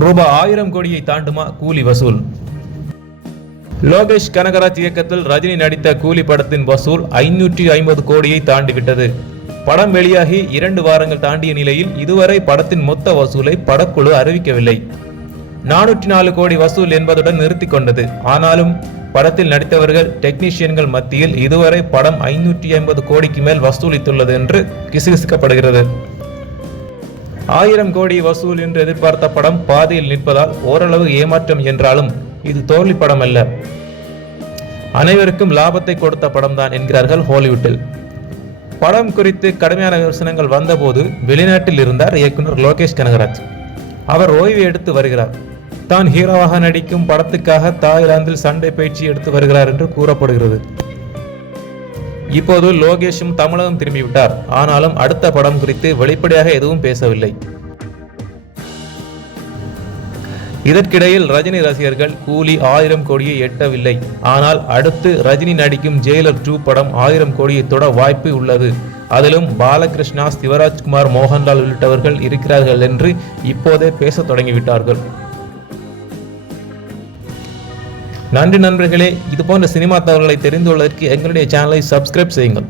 ரூபாய் 1000 கோடியை தாண்டுமா கூலி வசூல்? லோகேஷ் கனகராஜ் இயக்கத்தில் ரஜினி நடித்த கூலி படத்தின் வசூல் 550 கோடியை தாண்டிவிட்டது. படம் வெளியாகி 2 வாரங்கள் தாண்டிய நிலையில் இதுவரை படத்தின் மொத்த வசூலை படக்குழு அறிவிக்கவில்லை. 404 கோடி வசூல் என்பதுடன் நிறுத்திக் கொண்டது. ஆனாலும் படத்தில் நடித்தவர்கள், டெக்னீஷியன்கள் மத்தியில் இதுவரை படம் 550 கோடிக்கு மேல் வசூலித்துள்ளது என்று கிசுகிசுக்கப்படுகிறது. 1000 கோடி வசூல் என்று எதிர்பார்த்த படம் பாதியில் நிற்பதால் ஓரளவு ஏமாற்றம் என்றாலும் இது தோல்வி படம் அல்ல, அனைவருக்கும் லாபத்தை கொடுத்த படம் தான் என்கிறார்கள் ஹாலிவுட்டில். படம் குறித்து கடுமையான விமர்சனங்கள் வந்தபோது வெளிநாட்டில் இருந்தார் இயக்குனர் லோகேஷ் கனகராஜ். அவர் ஓய்வு எடுத்து வருகிறார். தான் ஹீரோவாக நடிக்கும் படத்துக்காக தாய்லாந்தில் சண்டை பயிற்சி எடுத்து வருகிறார் என்று கூறப்படுகிறது. இப்போது லோகேஷும் தமிழகம் திரும்பிவிட்டார். ஆனாலும் அடுத்த படம் குறித்து வெளிப்படையாக எதுவும் பேசவில்லை. இதற்கிடையில் ரஜினி ரசிகர்கள் கூலி 1000 கோடியை எட்டவில்லை, ஆனால் அடுத்து ரஜினி நடிக்கும் ஜெயிலர் 2 படம் 1000 கோடியை தொட வாய்ப்பு உள்ளது. அதிலும் பாலகிருஷ்ணா, சிவராஜ்குமார், மோகன்லால் உள்ளிட்டவர்கள் இருக்கிறார்கள் என்று இப்போதே பேச தொடங்கிவிட்டார்கள். நன்றி நண்பர்களே. இதுபோன்ற சினிமா தகவல்களை தெரிந்து கொள்வதற்கு எங்களுடைய சேனலை சப்ஸ்கிரைப் செய்யுங்கள்.